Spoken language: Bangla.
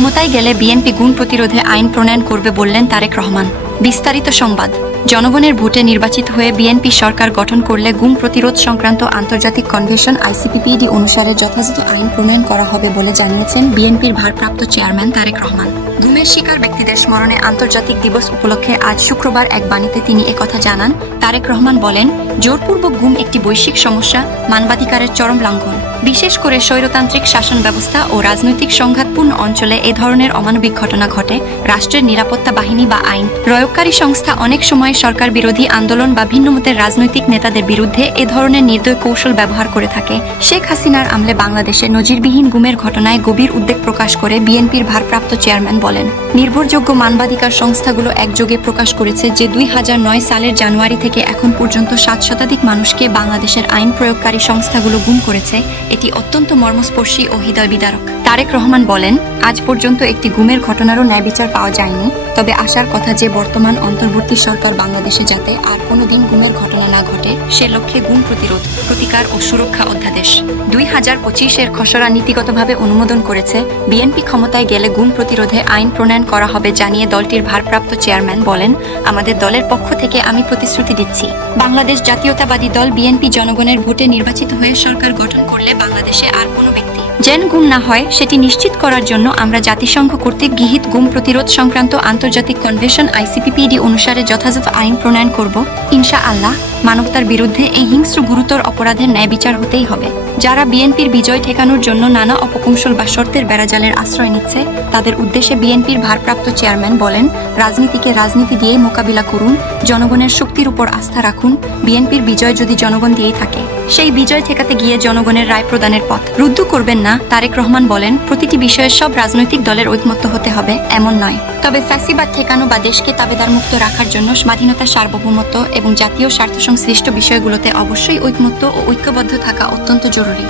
ক্ষমতায় গেলে বিএনপি গুণ প্রতিরোধে আইন প্রণয়ন করবে বললেন তারেক রহমান। বিস্তারিত সংবাদ। জনগণের ভোটে নির্বাচিত হয়ে বিএনপি সরকার গঠন করলে গুম প্রতিরোধ সংক্রান্ত আন্তর্জাতিক কনভেনশন আইসিপিপিডি অনুসারে যথাযথ আইন প্রণয়ন করা হবে বলে জানিয়েছেন বিএনপির ভারপ্রাপ্ত চেয়ারম্যান তারেক রহমান। গুমের শিকার ব্যক্তিদের স্মরণে আন্তর্জাতিক দিবস উপলক্ষে আজ শুক্রবার এক বাণীতে তিনি একথা জানান। তারেক রহমান বলেন জোরপূর্বক গুম একটি বৈশ্বিক সমস্যা, মানবাধিকারের চরম লঙ্ঘন। বিশেষ করে স্বৈরতান্ত্রিক শাসন ব্যবস্থা ও রাজনৈতিক সংঘাতপূর্ণ অঞ্চলে এ ধরনের অমানবিক ঘটনা ঘটে। রাষ্ট্রের নিরাপত্তা বাহিনী বা আইন, প্রয়োগকারী সংস্থা অনেক সময় সরকার বিরোধী আন্দোলন বা ভিন্ন ভিন্নমতের রাজনৈতিক নেতাদের বিরুদ্ধে এ ধরনের নির্দয় কৌশল ব্যবহার করে থাকে। শেখ হাসিনার আমলে বাংলাদেশে নজিরবিহীন গুমের ঘটনায় গভীর উদ্বেগ প্রকাশ করে বিএনপির ভারপ্রাপ্ত চেয়ারম্যান বলেন, নির্ভরযোগ্য মানবাধিকার সংস্থাগুলো একযোগে প্রকাশ করেছে যে দুই হাজার নয় সালের জানুয়ারি থেকে এখন পর্যন্ত সাত শতাধিক মানুষকে বাংলাদেশের আইন প্রয়োগকারী সংস্থাগুলো গুম করেছে, এটি অত্যন্ত মর্মস্পর্শী ও হৃদয় বিদারক তারেক রহমান বলেন, আজ পর্যন্ত একটি গুমের ঘটনারও ন্যায় বিচার পাওয়া যায়নি, তবে আশার কথা যে বর্তমান অন্তর্বর্তী সরকার বাংলাদেশে যাতে আর কোনোদিন গুমের ঘটনা না ঘটে, সে লক্ষ্যে গুম প্রতিরোধ, প্রতিকার ও সুরক্ষা অধ্যাদেশ। দুই হাজার পঁচিশের খসড়া নীতিগতভাবে অনুমোদন করেছে, বিএনপি ক্ষমতায় গেলে গুম প্রতিরোধে আইন প্রণয়ন করা হবে জানিয়ে দলটির ভারপ্রাপ্ত চেয়ারম্যান বলেন, আমাদের দলের পক্ষ থেকে আমি প্রতিশ্রুতি দিচ্ছি। বাংলাদেশ জাতীয়তাবাদী দল বিএনপি জনগণের ভোটে নির্বাচিত হয়ে সরকার গঠন করলে বাংলাদেশে আর কোনো ব্যক্তি যেন গুম না হয়, সেটি নিশ্চিত করার জন্য আমরা জাতিসংঘ কর্তৃক গৃহীত গুম প্রতিরোধ সংক্রান্ত আন্তর্জাতিক কনভেনশন আইসিপিপিডি অনুসারে যথাযথ আইন প্রণয়ন করব। ইনশা আল্লাহ মানবতার বিরুদ্ধে এই হিংস্র গুরুতর অপরাধের ন্যায় বিচার হতেই হবে। যারা বিএনপির বিজয় ঠেকানোর জন্য নানা অপকৌশল বা শর্তের বেড়াজালের আশ্রয় নিচ্ছে, তাদের উদ্দেশ্যে বিএনপির ভারপ্রাপ্ত চেয়ারম্যান বলেন, রাজনীতিকে রাজনীতি দিয়ে মোকাবিলা করুন, জনগণের শক্তির উপর আস্থা রাখুন, বিএনপির বিজয় যদি জনগণ দিয়েই থাকে। সেই বিজয় ঠেকাতে গিয়ে জনগণের রায় প্রদানের পথ। রুদ্ধ করবেন না, তারেক রহমান বলেন, প্রতিটি বিষয়ে সব রাজনৈতিক দলের ঐকমত্য হতে হবে, এমন নয়। তবে ফ্যাসিবাদ ঠেকানো বা দেশকে তাবেদার মুক্ত রাখার জন্য স্বাধীনতা সার্বভৌমত্ব এবং জাতীয় স্বার্থ সংশ্লিষ্ট বিষয়গুলোতে অবশ্যই ঐকমত্য ও ঐক্যবদ্ধ থাকা অত্যন্ত জরুরি।